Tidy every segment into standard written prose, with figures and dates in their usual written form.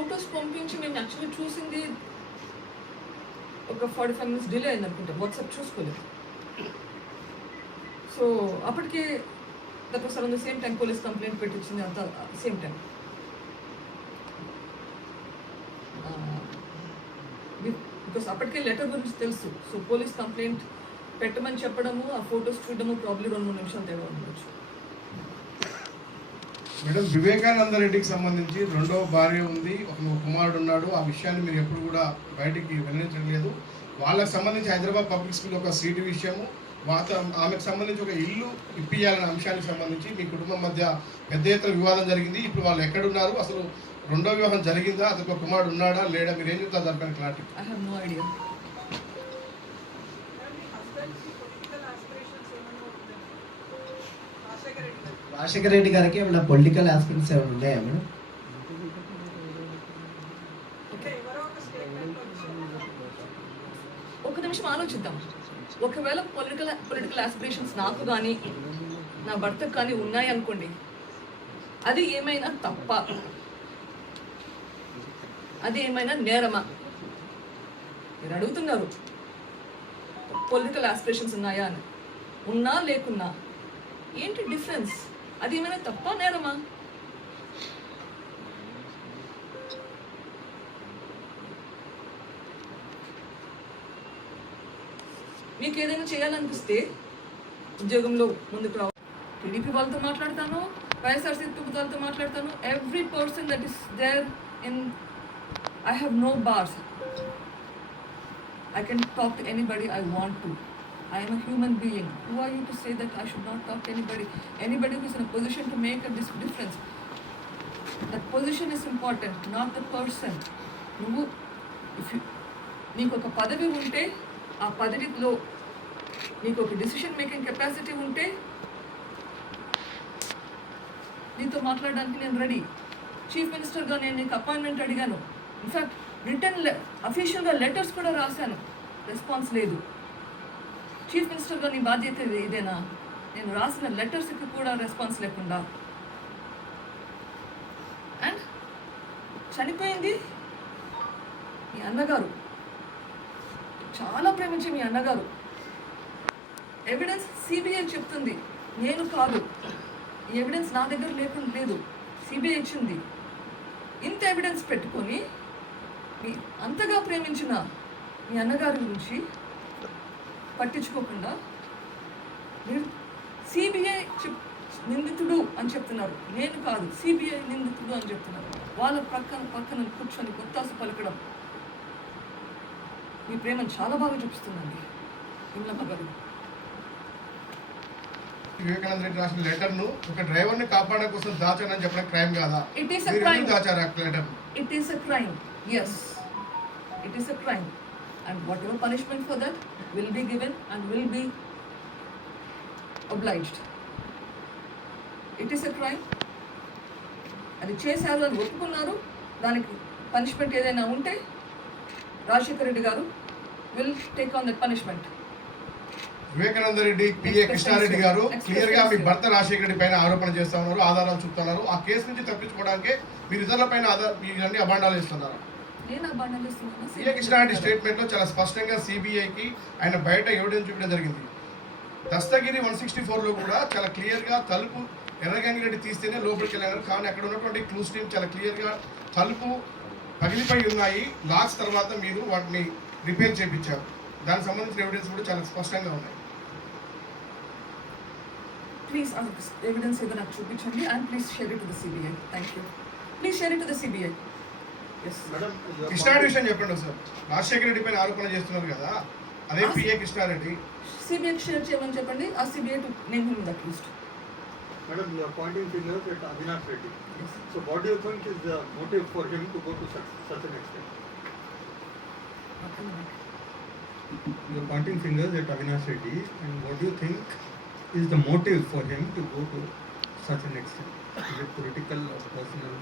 Photos పంపించి మేము actually చూసింది ఒక 45 minutes డిలే అయింది అనుకుంటా, వాట్సాప్ చూసుకోలేదు. సో అప్పటికే that was around the same time police complaint పెట్టించింది, అంతా సేమ్ టైం. బికాస్ అప్పటికే లెటర్ గురించి తెలుసు. సో పోలీస్ కంప్లైంట్ పెట్టమని చెప్పడము, ఆ ఫొటోస్ చూడడము ప్రాబ్లీ 2-3 నిమిషాలు తేడా ఉండొచ్చు. మేడం, వివేకానంద రెడ్డికి సంబంధించి రెండవ భార్య ఉంది, ఒక కుమారుడు ఉన్నాడు. ఆ విషయాన్ని మీరు ఎప్పుడు కూడా బయటికి వెల్లడించలేదు. వాళ్ళకి సంబంధించి హైదరాబాద్ పబ్లిక్ స్కూల్ ఒక సీటు విషయము, ఆమెకు సంబంధించి ఒక ఇల్లు ఇప్పియాలనే అంశానికి సంబంధించి మీ కుటుంబం మధ్య పెద్ద ఎత్తున వివాదం జరిగింది. ఇప్పుడు వాళ్ళు ఎక్కడున్నారు, అసలు రెండో వివాహం జరిగిందా, అతనికి ఒక కుమారుడు ఉన్నాడా లేడా, మీరు ఏం చెప్తారు దానిపైన clarity? I have no idea. Rajasekhara Reddy గారికి ఏమైనా పొలిటికల్ ఆస్పిరెంట్స్ ఏమైనా ఉన్నాయా మేడం? ఒక నిమిషం ఆలోచిద్దాం. ఒకవేళ పొలిటికల్ ఆస్పిరేషన్స్ నాకు కానీ నా భర్తకు కానీ ఉన్నాయి అనుకోండి, అది ఏమైనా తప్ప, అది ఏమైనా నేరమా? మీరు అడుగుతున్నారు పొలిటికల్ ఆస్పిరేషన్స్ ఉన్నాయా అని. ఉన్నా లేకున్నా ఏంటి డిఫరెన్స్? అది ఏమైనా తప్ప నేరమా? మీకు ఏదైనా చేయాలనిపిస్తే ఉద్యోగంలో ముందుకు రావు. టీడీపీ వాళ్ళతో మాట్లాడతాను, వైఎస్ఆర్సీపీ వాళ్ళతో మాట్లాడతాను. Every person that is there in, I have no bars. I can talk to anybody I want to. I am a human being. Who are you to say that I should not talk to anybody? Anybody who is in a position to make a difference. That position is important, not the person. నువ్వు నీకు ఒక పదవి ఉంటే, ఆ పదవిలో నీకు ఒక decision making capacity ఉంటే నీతో మాట్లాడడానికి నేను రెడీ. చీఫ్ మినిస్టర్గా నేను నీకు అపాయింట్మెంట్ అడిగాను. ఇన్ఫ్యాక్ట్ రిటర్న్ అఫీషియల్గా లెటర్స్ కూడా రాశాను, రెస్పాన్స్ లేదు. చీఫ్ మినిస్టర్గా నీ బాధ్యత ఇదేనా? నేను రాసిన లెటర్స్కి కూడా రెస్పాన్స్ లేకుండా. అండ్ చనిపోయింది మీ అన్నగారు, చాలా ప్రేమించే మీ అన్నగారు. ఎవిడెన్స్ సిబిఐ చెప్తుంది, నేను కాదు. ఈ ఎవిడెన్స్ నా దగ్గర లేదు, సిబిఐ ఇచ్చింది. ఇంత ఎవిడెన్స్ పెట్టుకొని మీ అంతగా ప్రేమించిన మీ అన్నగారి గురించి పట్టించుకోకుండా మీరు సిబిఐ నిందితుడు అని చెప్తున్నారు. నేను కాదు, సిబిఐ నిందితుడు అని చెప్తున్నారు. వాళ్ళ పక్కన కూర్చొని కొత్తాసు పలకడం మీ ప్రేమను చాలా బాగా చూపిస్తుందండి విమలమ్మ గారు. వివేకానంద రెడ్డి రాసిన లెటర్ ను ఒక డ్రైవర్ ని కాపాడడం కోసం దాచానని చెప్పడం క్రైమ్ కాదా? It is a crime. దాచారా letter? It is a crime. Yes, it is a crime, and whatever punishment for that will be given and will be obliged. It is a crime. అది చేశారు అని ఒప్పుకున్నారు. దానికి punishment ఏదైనా ఉంటే రాజశేఖర రెడ్డి గారు will take on that punishment. Vivekananda Reddy PA Krishna Reddy గారు clear గా మీ భర్త రాజశేఖర రెడ్డి పైన ఆరోపణ చేస్తా ఉన్నారు, ఆధారాలు చూపుతున్నారు. ఆ కేసు నుంచి తప్పించుకోవడానికి మీరు ఇతరుల పైన ఇవన్నీ అభాండాలు ఇస్తున్నారు. పిఏ కృష్ణారెడ్డి స్టేట్మెంట్ లో చాలా స్పష్టంగా సిబిఐకి ఆయన బయట ఎవిడెన్స్ చూపించడం జరిగింది. దస్తగిరి 164 లో కూడా చాలా క్లియర్ గా తలుపు ఎర్రగంగిరెడ్డి తీస్తేనే లోపలికి వెళ్ళారు. కానీ అక్కడ ఉన్నటువంటి క్లూస్ టీమ్ చాలా క్లియర్ గా తలుపు పగిలిపోయి ఉన్నాయి, లాక్స్ తర్వాత మీరు వాటిని రిపేర్ చేయించారు. దానికి సంబంధించిన ఎవిడెన్స్ కూడా చాలా స్పష్టంగా ఉన్నాయి. Please, evidence ఏదైనా చూపించండి and please share it to the CBI. Thank you. Please share it to the CBI. Yes. Madam, Krishna Reddy విషయం చెప్పండి సార్. రాజశేఖర రెడ్డి పైన ఆరోపణ చేస్తున్నారు కదా, అదే పిఏ కృష్ణారెడ్డి. CBI షేర్ చేయమని చెప్పండి. ఆ CBI to name him that list. Madam, you are pointing fingers at Avinash Reddy. Yes. So what do you think is the motive for him to go to such an extent? You are pointing fingers at Avinash Reddy, and what do you think is the motive for him to go to such an extent? Is it political or personal?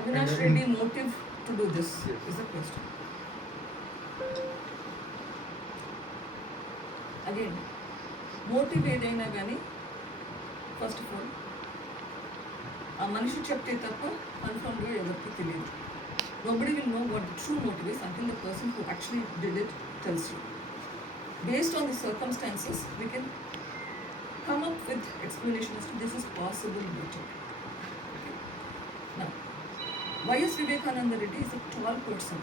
Avinash Reddy motive to do this, yes, is the question. Again, motive ఏదైనా కానీ first of all ఆ మనిషి చెప్తే తప్ప కన్ఫర్మ్గా ఎవరికి తెలియదు. Nobody will know what the true motive is until the person who actually did it tells you. Based on the circumstances, we can come up with explanation as to this is possible motive. Okay. Now, Y.S. Vivekananda Reddy is a tall person,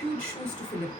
huge shoes to fill in.